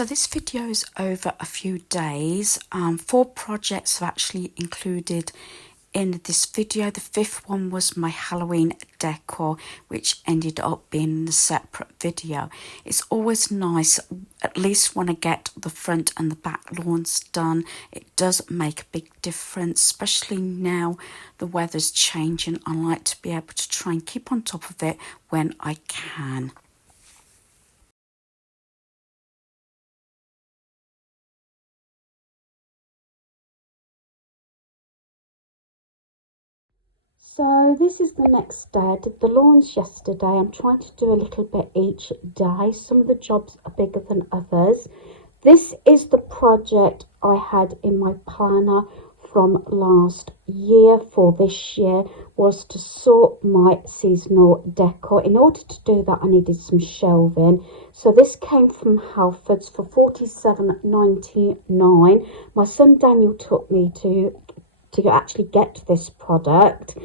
So this video is over a few days. 4 projects are actually included in this video. The 5th one was my Halloween decor, which ended up being a separate video. It's always nice, at least when I get the front and the back lawns done. It does make a big difference, especially now the weather's changing. I like to be able to try and keep on top of it when I can. So this is the next day. I did the lawns yesterday. I'm trying to do a little bit each day. Some of the jobs are bigger than others. This is the project I had in my planner from last year for this year, was to sort my seasonal decor. In order to do that, I needed some shelving. So this came from Halfords for $47.99. My son Daniel took me to actually get this product,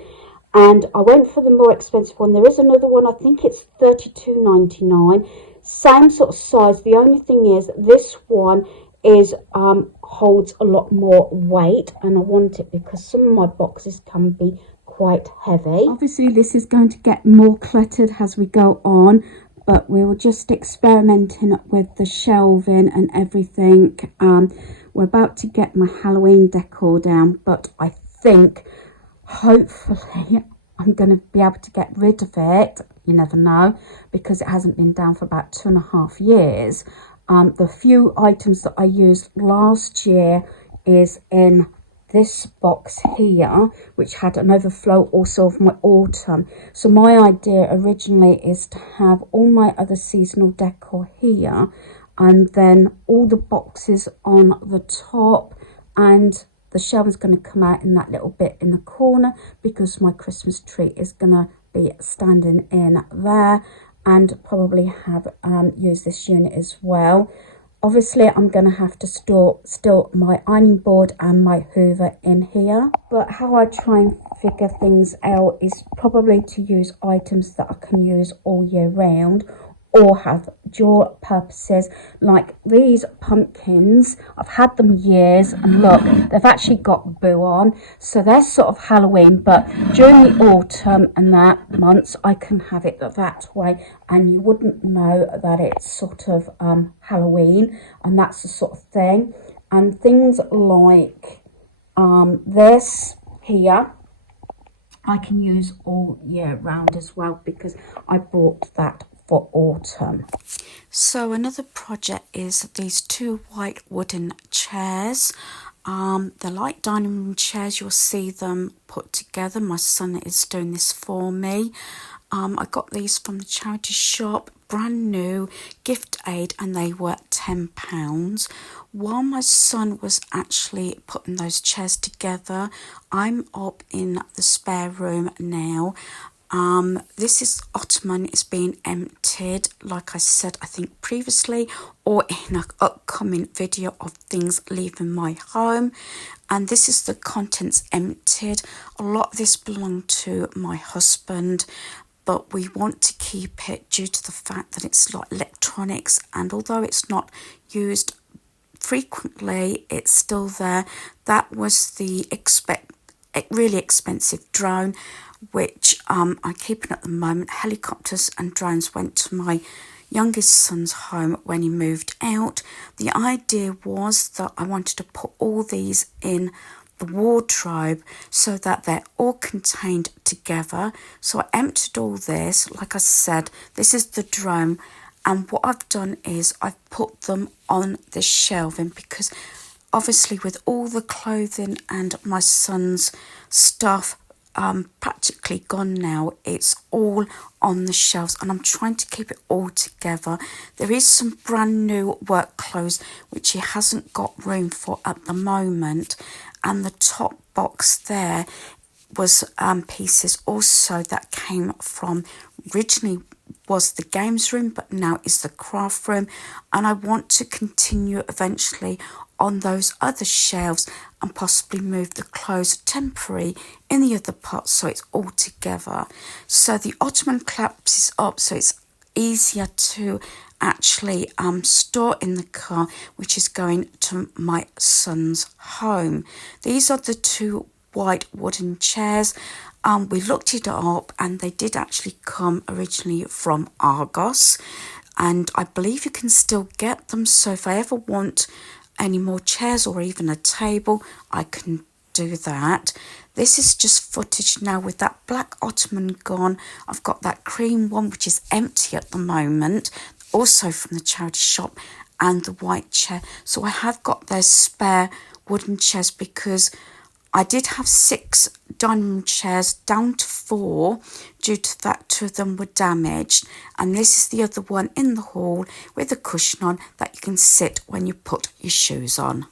and I went for the more expensive one. There is another one, I think it's $32.99, same sort of size. The only thing is this one is holds a lot more weight, and I want it because some of my boxes can be quite heavy. Obviously this is going to get more cluttered as we go on, but we were just experimenting with the shelving and everything. We're about to get my Halloween decor down, but I think hopefully I'm going to be able to get rid of it. You never know, because it hasn't been down for about 2.5 years. The few items that I used last year is in this box here, which had an overflow also of my autumn. So my idea originally is to have all my other seasonal decor here, and then all the boxes on the top, and the shelving's going to come out in that little bit in the corner because my Christmas tree is going to be standing in there, and probably have use this unit as well. Obviously I'm going to have to store still my ironing board and my hoover in here, but how I try and figure things out is probably to use items that I can use all year round, or have dual purposes, like these pumpkins. I've had them years, and look, they've actually got boo on, so they're sort of Halloween, but during the autumn and that months I can have it that way, and you wouldn't know that it's sort of Halloween, and that's the sort of thing. And things like this here I can use all year round as well, because I bought that for autumn. So another project is these 2 white wooden chairs. They're like dining room chairs. You'll see them put together. My son is doing this for me. I got these from the charity shop, brand new, gift aid, and they were £10. While my son was actually putting those chairs together, I'm up in the spare room now. This is ottoman. It's being emptied, like I said, I think previously, or in an upcoming video of things leaving my home. And this is the contents emptied. A lot of this belonged to my husband, but we want to keep it due to the fact that it's like electronics, and although it's not used frequently, it's still there. That was the really expensive drone, which I'm keeping at the moment. Helicopters and drones went to my youngest son's home when he moved out. The idea was that I wanted to put all these in the wardrobe so that they're all contained together. So I emptied all this. Like I said, this is the drone, and what I've done is I've put them on the shelving, because obviously with all the clothing and my son's stuff practically gone now, it's all on the shelves, and I'm trying to keep it all together. There is some brand new work clothes which he hasn't got room for at the moment, and the top box there was pieces also that came from, originally was the games room, but now is the craft room, and I want to continue eventually on those other shelves and possibly move the clothes temporary in the other pot so it's all together. So the ottoman collapses up, so it's easier to actually store in the car, which is going to my son's home. These are the two white wooden chairs. We looked it up and they did actually come originally from Argos, and I believe you can still get them. So if I ever want any more chairs or even a table, I can do that. This is just footage now with that black ottoman gone. I've got that cream one which is empty at the moment, also from the charity shop, and the white chair. So I have got those spare wooden chairs because I did have 6 dining room chairs down to 4 due to that 2 of them were damaged, and this is the other one in the hall with a cushion on that you can sit when you put your shoes on.